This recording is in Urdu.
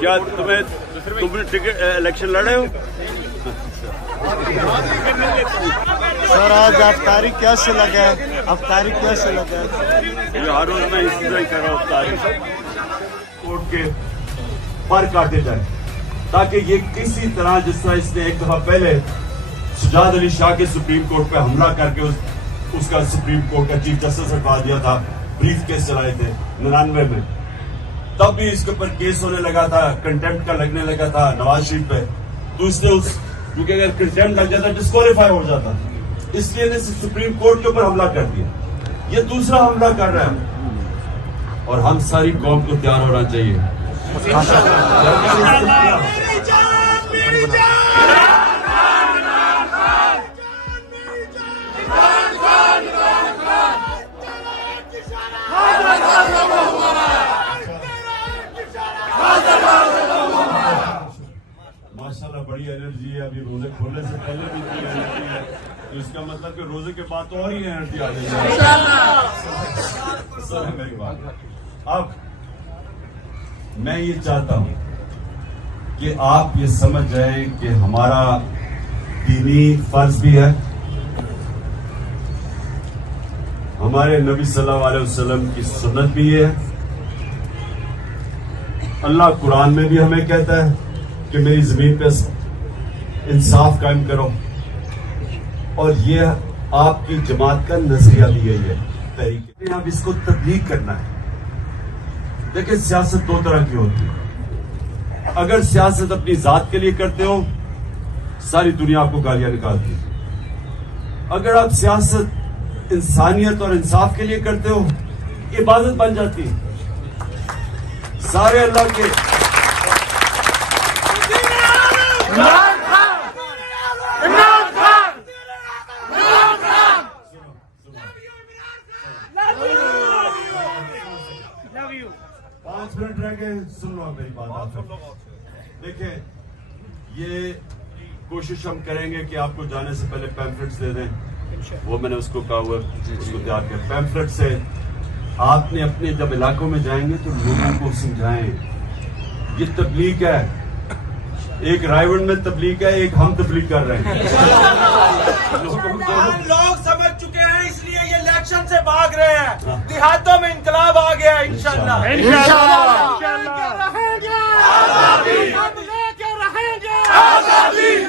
کیا تم ٹکٹ الیکشن لڑے ہو؟ سر آج افطاری کیسے لگا؟ افطاری کیسے لگا؟ ہر روز میں اسی طرح کر رہا ہوں افطاری. کوٹ کے پر کاٹے جائیں تاکہ یہ کسی طرح، جس طرح اس نے ایک دفعہ پہلے سجاد علی شاہ کے سپریم کورٹ پہ حملہ کر کے اس کا سپریم کورٹ کا چیف جسٹس ہٹوا دیا تھا، بریف کیس چلائے تھے 99 میں، تب بھی اس کے اوپر کیس ہونے لگا تھا، کنٹمپٹ کا لگنے لگا تھا نواز شریف پہ. تو اس نے کیونکہ اگر کنٹمپٹ لگ جاتا ڈسکوالیفائی ہو جاتا، اس لیے نے سپریم کورٹ کے اوپر حملہ کر دیا. یہ دوسرا حملہ کر رہا ہے اور ہم ساری قوم کو تیار ہونا چاہیے. ماشاءاللہ بڑی انرجی ہے، ابھی روزے کھولنے سے پہلے بھی اتنی انرجی ہے، تو اس کا مطلب کہ روزے کے بعد تو اور ہی انرجی آ جائے گی. میری بات اب میں یہ چاہتا ہوں کہ آپ یہ سمجھ جائیں کہ ہمارا دینی فرض بھی ہے، ہمارے نبی صلی اللہ علیہ وسلم کی سنت بھی ہے. اللہ قرآن میں بھی ہمیں کہتا ہے کہ میری زمین پہ انصاف قائم کرو، اور یہ آپ کی جماعت کا نظریہ بھی یہی ہے. تحریک اب اس کو تبلیغ کرنا ہے. دیکھیں سیاست دو طرح کی ہوتی ہے. اگر سیاست اپنی ذات کے لیے کرتے ہو ساری دنیا آپ کو گالیاں نکالتی ہے. اگر آپ سیاست انسانیت اور انصاف کے لیے کرتے ہو عبادت بن جاتی ہے. سارے اللہ کے پانچ منٹ رہ گئے، سن لو میری بات. دیکھیں یہ کوشش ہم کریں گے کہ آپ کو جانے سے پہلے پیمفلٹس دے دیں. وہ میں نے اس کو کہا ہوا اس کو تیار کیا. پیمفلٹ سے آپ نے اپنے جب علاقوں میں جائیں گے تو لوگوں کو سمجھائیں. یہ تبلیغ ہے، ایک رائے گنج میں تبلیغ ہے، ایک ہم تبلیغ کر رہے ہیں. لوگ سمجھ چکے ہیں، اس لیے یہ الیکشن سے بھاگ رہے ہیں. دیہاتوں میں انقلاب آ گیا انشاءاللہ. رہیں گے آزادی.